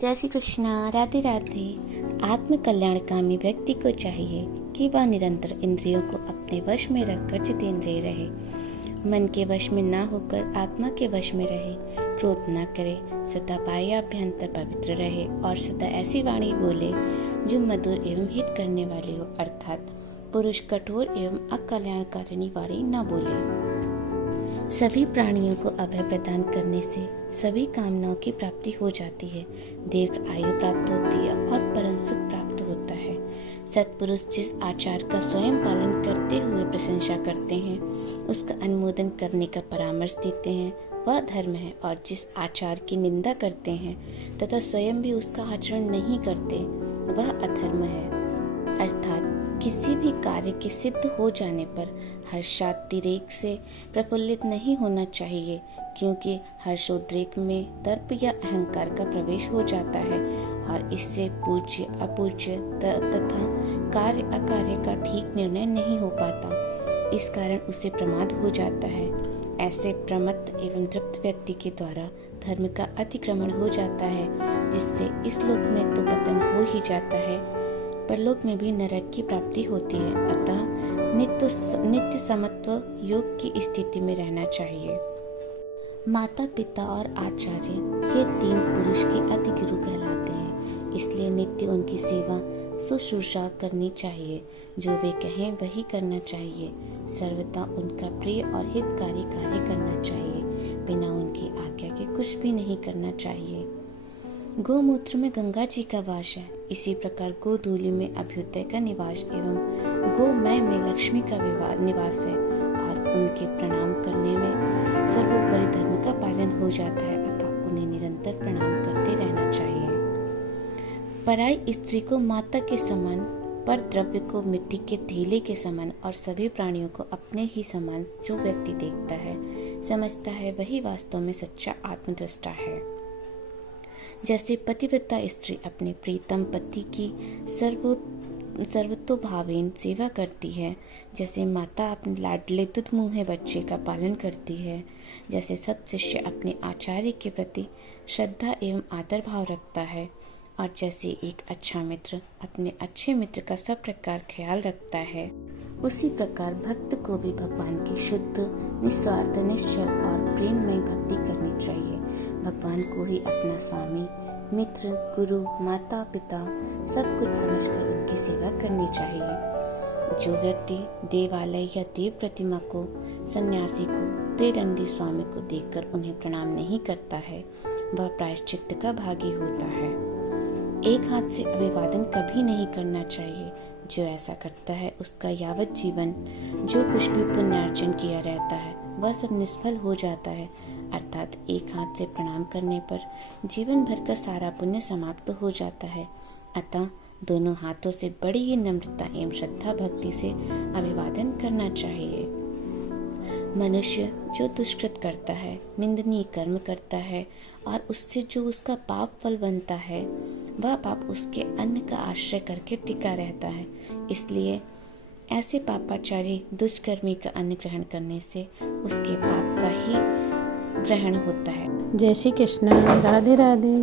जय श्री कृष्णा। राधे राधे। आत्म कल्याणकामी व्यक्ति को चाहिए कि वह निरंतर इंद्रियों को अपने वश में रखकर जितेंद्रिय रहे, मन के वश में ना होकर आत्मा के वश में रहे, क्रोध न करे, सदा बाह्याभ्यंतर पवित्र रहे और सदा ऐसी वाणी बोले जो मधुर एवं हित करने वाली हो, अर्थात पुरुष कठोर एवं अकल्याणकारिणी वाणी न बोले। सभी प्राणियों को अभय प्रदान करने से सभी कामनाओं की प्राप्ति हो जाती है, दीर्घ आयु प्राप्त होती है और परम सुख प्राप्त होता है। सत्पुरुष जिस आचार का स्वयं पालन करते हुए प्रशंसा करते हैं, उसका अनुमोदन करने का परामर्श देते हैं, वह धर्म है। और जिस आचार की निंदा करते हैं तथा स्वयं भी उसका आचरण नहीं करते, वह अधर्म है। अर्थात किसी भी कार्य के सिद्ध हो जाने पर हर्षातिरेक से प्रफुल्लित नहीं होना चाहिए, क्योंकि हर्षोद्रेक में दर्प या अहंकार का प्रवेश हो जाता है और इससे पूज्य अपूज्य तथा कार्य अकार्य का ठीक निर्णय नहीं हो पाता। इस कारण उसे प्रमाद हो जाता है। ऐसे प्रमत्त एवं तृप्त व्यक्ति के द्वारा धर्म का अतिक्रमण हो जाता है, जिससे इस लोक में तो पतन हो ही जाता है, परलोक में भी नरक की प्राप्ति होती है। अतः नित्य समत्व योग की स्थिति में रहना चाहिए। माता पिता और आचार्य ये तीन पुरुष के अति गुरु कहलाते हैं, इसलिए नित्य उनकी सेवा शुश्रूषा करनी चाहिए। जो वे कहें वही करना चाहिए। सर्वथा उनका प्रिय और हितकारी कार्य करना चाहिए। बिना उनकी आज्ञा के कुछ भी नहीं करना चाहिए। गोमूत्र में गंगा जी का वास है, इसी प्रकार गोधूलि में अभ्युदय का निवास एवं गोमय में लक्ष्मी का निवास है और उनके प्रणाम करने में सर्वोपरि धर्म का पालन हो जाता है। अतः उन्हें निरंतर प्रणाम करते रहना चाहिए। पराई स्त्री को माता के समान, पर द्रव्य को मिट्टी के ढेले के समान और सभी प्राणियों को अपने ही समान जो व्यक्ति देखता है, समझता है, वही वास्तव में सच्चा आत्मदृष्टा है। जैसे पतिव्रता स्त्री अपने प्रीतम पति की सर्वतोभावेन सेवा करती है, जैसे माता अपने लाडले दुधमुहे बच्चे का पालन करती है, जैसे सत्शिष्य अपने आचार्य के प्रति श्रद्धा एवं आदर भाव रखता है, और जैसे एक अच्छा मित्र अपने अच्छे मित्र का सब प्रकार ख्याल रखता है, उसी प्रकार भक्त को भी भगवान की शुद्ध, निस्वार्थ, निश्चल और प्रेममय भक्ति करनी चाहिए। भगवान को ही अपना स्वामी, मित्र, गुरु, माता पिता सब कुछ समझकर उनकी सेवा करनी चाहिए। जो व्यक्ति देवालय या देव प्रतिमा को, सन्यासी को, त्रिदंडी स्वामी को देखकर उन्हें प्रणाम नहीं करता है, वह प्रायश्चित्त का भागी होता है। एक हाथ से अभिवादन कभी नहीं करना चाहिए। जो ऐसा करता है उसका यावत जीवन जो कुछ भी पुण्यार्जन किया रहता है वह सब निष्फल हो जाता है। अर्थात एक हाथ से प्रणाम करने पर जीवन भर का सारा पुण्य समाप्त हो जाता है। अतः दोनों हाथों से बड़ी ही नम्रता एवं श्रद्धा भक्ति से अभिवादन करना चाहिए। मनुष्य जो दुष्कृत करता है, निंदनीय कर्म करता है और उससे जो उसका पाप फल बनता है, वह पाप उसके अन्न का आश्रय करके टिका रहता है। इसलिए ऐसे पापाचारी दुष्कर्मी का अन्न ग्रहण करने से उसके पाप का ही ग्रहण होता है। जय श्री कृष्ण। राधे राधे।